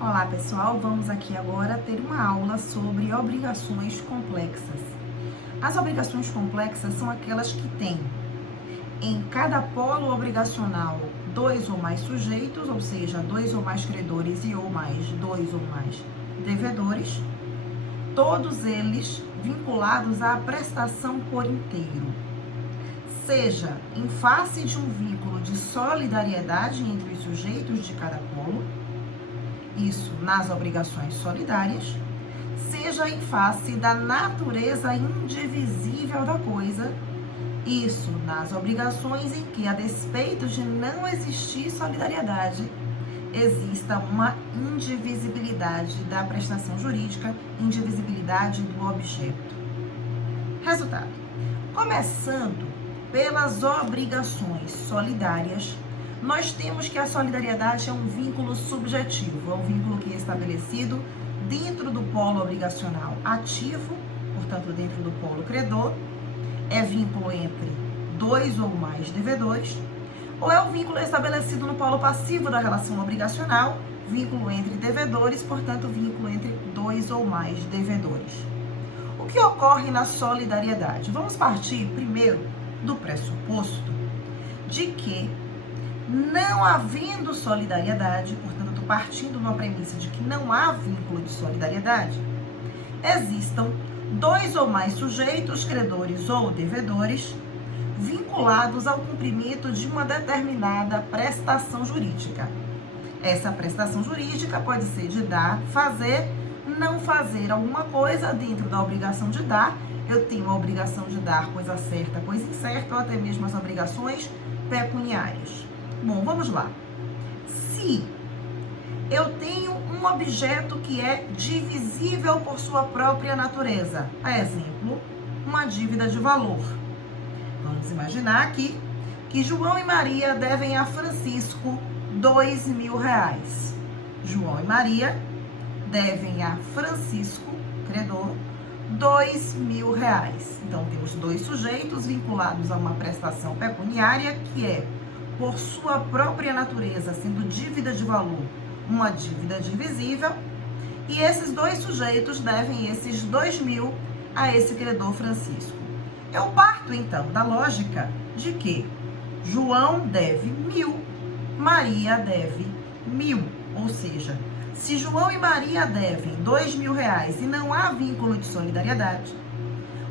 Olá pessoal, vamos aqui agora ter uma aula sobre obrigações complexas. As obrigações complexas são aquelas que têm em cada polo obrigacional dois ou mais sujeitos, ou seja, dois ou mais credores e ou mais dois ou mais devedores, todos eles vinculados à prestação por inteiro, seja em face de um vínculo de solidariedade entre os sujeitos de cada polo, isso nas obrigações solidárias, seja em face da natureza indivisível da coisa, isso nas obrigações em que, a despeito de não existir solidariedade, exista uma indivisibilidade da prestação jurídica, indivisibilidade do objeto. Resultado: começando pelas obrigações solidárias, nós temos que a solidariedade é um vínculo subjetivo, é um vínculo que é estabelecido dentro do polo obrigacional ativo, portanto, dentro do polo credor, é vínculo entre dois ou mais devedores, ou é um vínculo estabelecido no polo passivo da relação obrigacional, vínculo entre devedores, portanto, vínculo entre dois ou mais devedores. O que ocorre na solidariedade? Vamos partir primeiro do pressuposto de que, não havendo solidariedade, portanto, partindo de uma premissa de que não há vínculo de solidariedade, existam dois ou mais sujeitos, credores ou devedores, vinculados ao cumprimento de uma determinada prestação jurídica. Essa prestação jurídica pode ser de dar, fazer, não fazer alguma coisa dentro da obrigação de dar. Eu tenho a obrigação de dar coisa certa, coisa incerta, ou até mesmo as obrigações pecuniárias. Bom, vamos lá. Se eu tenho um objeto que é divisível por sua própria natureza, a exemplo, uma dívida de valor. Vamos imaginar aqui que João e Maria devem a Francisco R$2.000. João e Maria devem a Francisco, credor, R$2.000. Então, temos dois sujeitos vinculados a uma prestação pecuniária que é, por sua própria natureza, sendo dívida de valor, uma dívida divisível, e esses dois sujeitos devem esses 2.000 a esse credor Francisco. Eu parto, então, da lógica de que João deve 1.000, Maria deve 1.000, ou seja, se João e Maria devem R$2.000 e não há vínculo de solidariedade,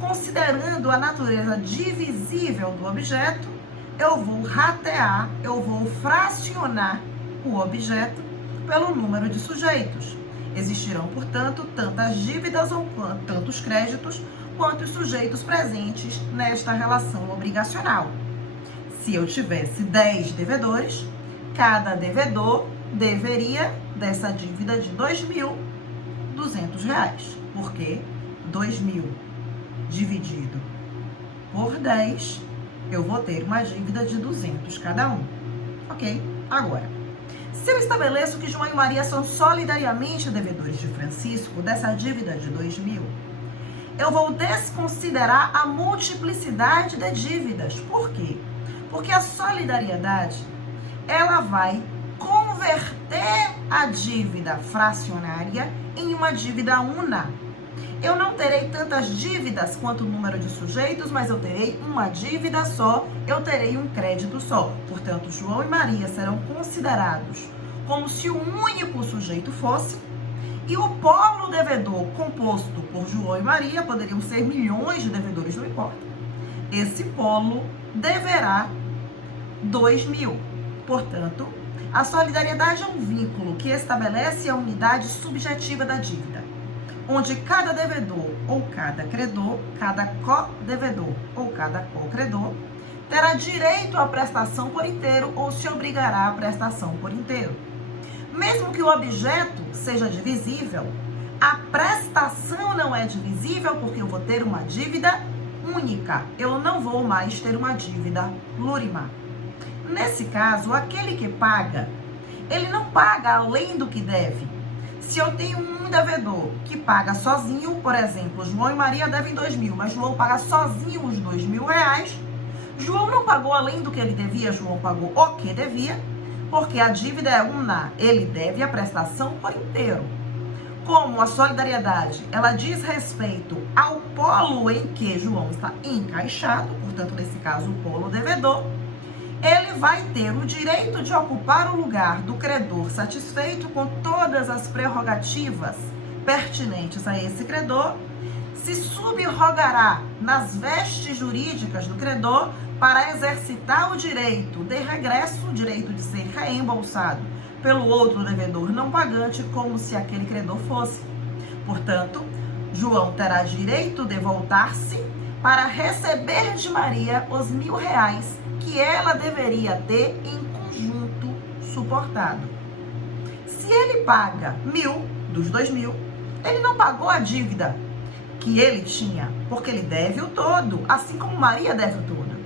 considerando a natureza divisível do objeto, eu vou ratear, eu vou fracionar o objeto pelo número de sujeitos. Existirão, portanto, tantas dívidas ou tantos créditos quanto os sujeitos presentes nesta relação obrigacional. Se eu tivesse 10 devedores, cada devedor deveria dessa dívida de R$2.200, porque 2.000 dividido por 10, eu vou ter uma dívida de 200 cada um, ok? Agora, se eu estabeleço que João e Maria são solidariamente devedores de Francisco dessa dívida de 2.000, eu vou desconsiderar a multiplicidade de dívidas. Por quê? Porque a solidariedade, ela vai converter a dívida fracionária em uma dívida una. Eu não terei tantas dívidas quanto o número de sujeitos, mas eu terei uma dívida só, eu terei um crédito só. Portanto, João e Maria serão considerados como se um único sujeito fosse, e o polo devedor composto por João e Maria, poderiam ser milhões de devedores, não importa. Esse polo deverá 2.000. Portanto, a solidariedade é um vínculo que estabelece a unidade subjetiva da dívida, onde cada devedor ou cada credor, cada co-devedor ou cada co-credor, terá direito à prestação por inteiro ou se obrigará à prestação por inteiro. Mesmo que o objeto seja divisível, a prestação não é divisível porque eu vou ter uma dívida única. Eu não vou mais ter uma dívida plurima. Nesse caso, aquele que paga, ele não paga além do que deve. Se eu tenho um devedor que paga sozinho, por exemplo, João e Maria devem 2.000, mas João paga sozinho os R$2.000, João não pagou além do que ele devia, João pagou o que devia, porque a dívida é una, ele deve a prestação por inteiro. Como a solidariedade, ela diz respeito ao polo em que João está encaixado, portanto, nesse caso, o polo devedor, ele vai ter o direito de ocupar o lugar do credor satisfeito com todas as prerrogativas pertinentes a esse credor, se subrogará nas vestes jurídicas do credor para exercitar o direito de regresso, o direito de ser reembolsado pelo outro devedor não pagante, como se aquele credor fosse. Portanto, João terá direito de voltar-se para receber de Maria os R$1.000 que ela deveria ter em conjunto suportado. Se ele paga 1.000 dos 2.000, ele não pagou a dívida que ele tinha, porque ele deve o todo, assim como Maria deve o todo.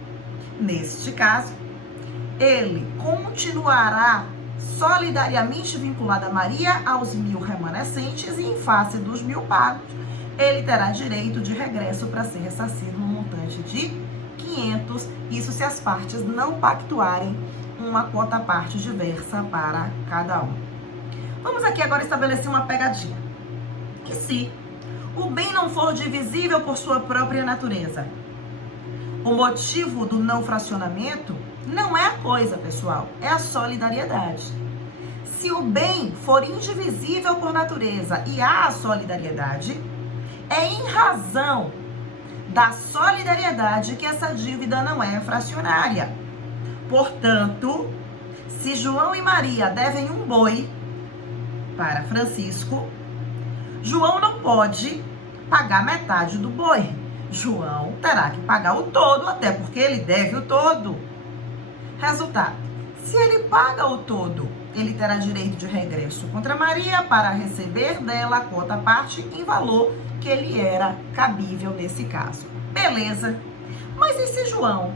Neste caso, ele continuará solidariamente vinculado a Maria aos 1.000 remanescentes e em face dos 1.000 pagos, ele terá direito de regresso para ser ressarcido no montante de 500, isso se as partes não pactuarem uma quota parte diversa para cada um. Vamos aqui agora estabelecer uma pegadinha. E se o bem não for divisível por sua própria natureza? O motivo do não fracionamento não é a coisa, pessoal, é a solidariedade. Se o bem for indivisível por natureza e há a solidariedade, é em razão da solidariedade que essa dívida não é fracionária. Portanto, se João e Maria devem um boi para Francisco, João não pode pagar metade do boi. João terá que pagar o todo, até porque ele deve o todo. Resultado: se ele paga o todo, ele terá direito de regresso contra Maria para receber dela a quota parte em valor que ele era cabível nesse caso. Beleza. Mas e se João,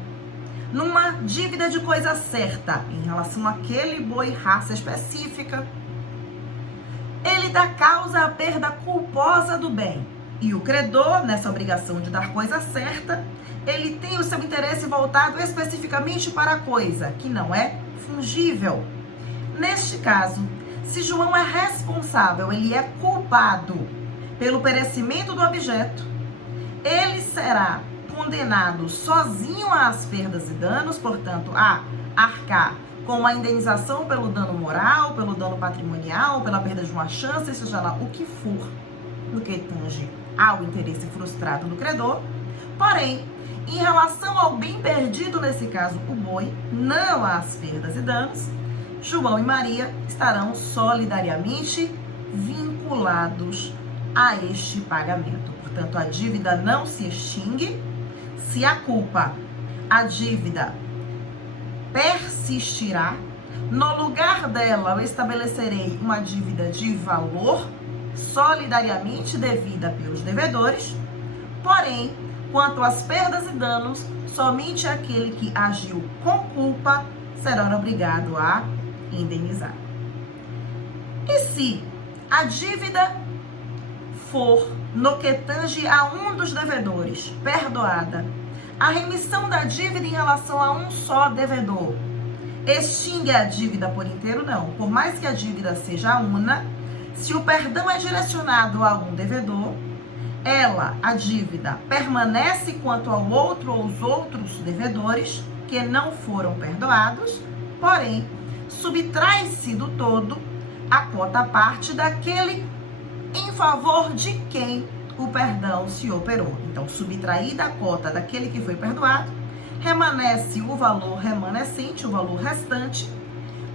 numa dívida de coisa certa em relação àquele boi raça específica, ele dá causa à perda culposa do bem, e o credor, nessa obrigação de dar coisa certa, ele tem o seu interesse voltado especificamente para a coisa que não é fungível. Neste caso, se João é responsável, ele é culpado pelo perecimento do objeto, ele será condenado sozinho às perdas e danos, portanto, a arcar com a indenização pelo dano moral, pelo dano patrimonial, pela perda de uma chance, seja lá o que for, no que tange ao interesse frustrado do credor. Porém, em relação ao bem perdido, nesse caso o boi, não às perdas e danos, João e Maria estarão solidariamente vinculados a este pagamento. Portanto, a dívida não se extingue. Se a culpa, a dívida persistirá. No lugar dela, eu estabelecerei uma dívida de valor solidariamente devida pelos devedores. Porém, quanto às perdas e danos, somente aquele que agiu com culpa será obrigado a indenizar. E se a dívida for, no que tange a um dos devedores, perdoada, a remissão da dívida em relação a um só devedor extingue a dívida por inteiro? Não. Por mais que a dívida seja una, se o perdão é direcionado a um devedor, a dívida, permanece quanto ao outro ou os outros devedores que não foram perdoados, porém, subtrai-se do todo a quota parte daquele em favor de quem o perdão se operou. Então, subtraída a cota daquele que foi perdoado, remanesce o valor remanescente, o valor restante,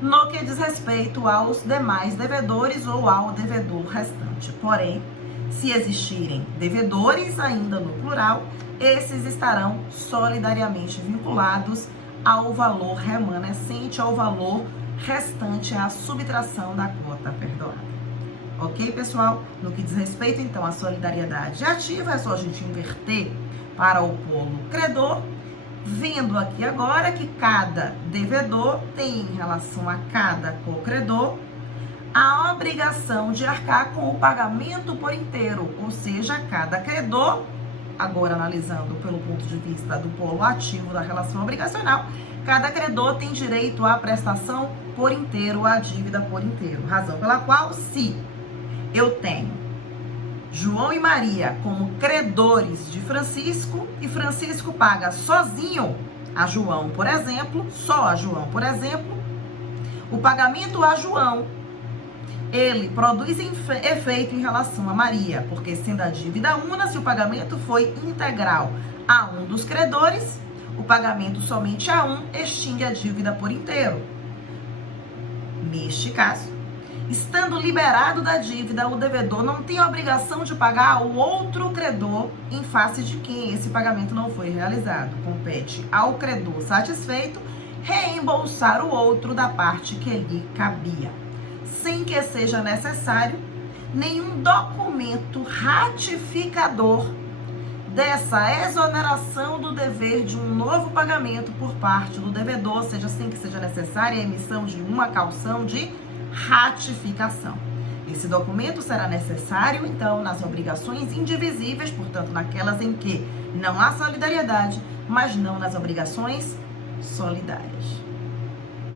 no que diz respeito aos demais devedores ou ao devedor restante. Porém, se existirem devedores ainda no plural, esses estarão solidariamente vinculados ao valor remanescente, ao valor restante, à subtração da quota perdoada. Ok, pessoal? No que diz respeito, então, à solidariedade ativa, é só a gente inverter para o polo credor, vendo aqui agora que cada devedor tem, em relação a cada co-credor, a obrigação de arcar com o pagamento por inteiro, ou seja, cada credor, agora analisando pelo ponto de vista do polo ativo da relação obrigacional, cada credor tem direito à prestação por inteiro a dívida por inteiro. Razão pela qual, se eu tenho João e Maria como credores de Francisco e Francisco paga sozinho a João, por exemplo, só a João, por exemplo, o pagamento a João, ele produz efeito em relação a Maria, porque sendo a dívida una, se o pagamento foi integral a um dos credores, o pagamento somente a um extingue a dívida por inteiro. Neste caso, estando liberado da dívida, o devedor não tem a obrigação de pagar ao outro credor em face de quem esse pagamento não foi realizado. Compete ao credor satisfeito reembolsar o outro da parte que lhe cabia, sem que seja necessário nenhum documento ratificador dessa exoneração do dever de um novo pagamento por parte do devedor, ou seja, sem que seja necessária a emissão de uma caução de ratificação. Esse documento será necessário, então, nas obrigações indivisíveis, portanto, naquelas em que não há solidariedade, mas não nas obrigações solidárias.